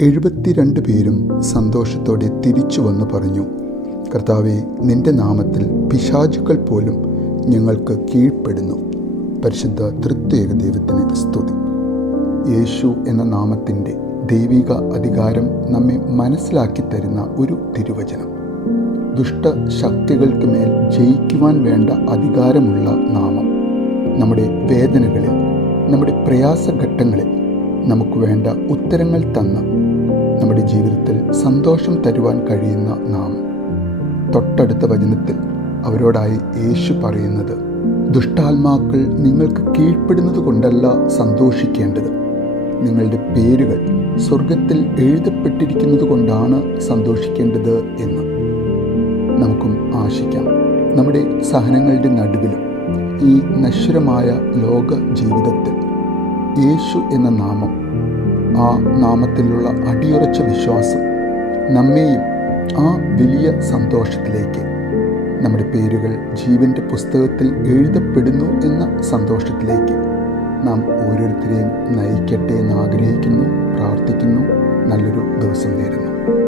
72 പേരും സന്തോഷത്തോടെ തിരിച്ചു വന്നു പറഞ്ഞു, കർത്താവേ, നിന്റെ നാമത്തിൽ പിശാചുക്കൾ പോലും ഞങ്ങൾക്ക് കീഴ്പ്പെടുന്നു. പരിശുദ്ധ തൃത്വൈക ദൈവത്തിന് സ്തുതി. യേശു എന്ന നാമത്തിൻ്റെ ദൈവിക അധികാരം നമ്മെ മനസ്സിലാക്കി തരുന്ന ഒരു തിരുവചനം. ദുഷ്ടശക്തികൾക്ക് മേൽ ജയിക്കുവാൻ വേണ്ട അധികാരമുള്ള നാമം. നമ്മുടെ വേദനകളിൽ, നമ്മുടെ പ്രയാസഘട്ടങ്ങളിൽ നമുക്ക് വേണ്ട ഉത്തരങ്ങൾ തന്ന് നമ്മുടെ ജീവിതത്തിൽ സന്തോഷം തരുവാൻ കഴിയുന്ന നാമം. തൊട്ടടുത്ത വചനത്തിൽ അവരോടായി യേശു പറയുന്നത്, ദുഷ്ടാത്മാക്കൾ നിങ്ങൾക്ക് കീഴ്പ്പെടുന്നത് കൊണ്ടല്ല സന്തോഷിക്കേണ്ടത്, നിങ്ങളുടെ പേരുകൾ സ്വർഗത്തിൽ എഴുതപ്പെട്ടിരിക്കുന്നത് കൊണ്ടാണ് സന്തോഷിക്കേണ്ടത് എന്ന്. നമുക്കും ആശിക്കാം, നമ്മുടെ സഹനങ്ങളുടെ നടുവിലും ഈ നശ്വരമായ ലോക ജീവിതത്തിൽ യേശു എന്ന നാമം, ആ നാമത്തിലുള്ള അടിയുറച്ച വിശ്വാസം നമ്മെയും ആ വലിയ സന്തോഷത്തിലേക്ക്, നമ്മുടെ പേരുകൾ ജീവൻ്റെ പുസ്തകത്തിൽ എഴുതപ്പെടുന്നു എന്ന സന്തോഷത്തിലേക്ക് നാം ഓരോരുത്തരെയും നയിക്കട്ടെ എന്ന് ആഗ്രഹിക്കുന്നു, പ്രാർത്ഥിക്കുന്നു. നല്ലൊരു ദിവസം നേരുന്നു.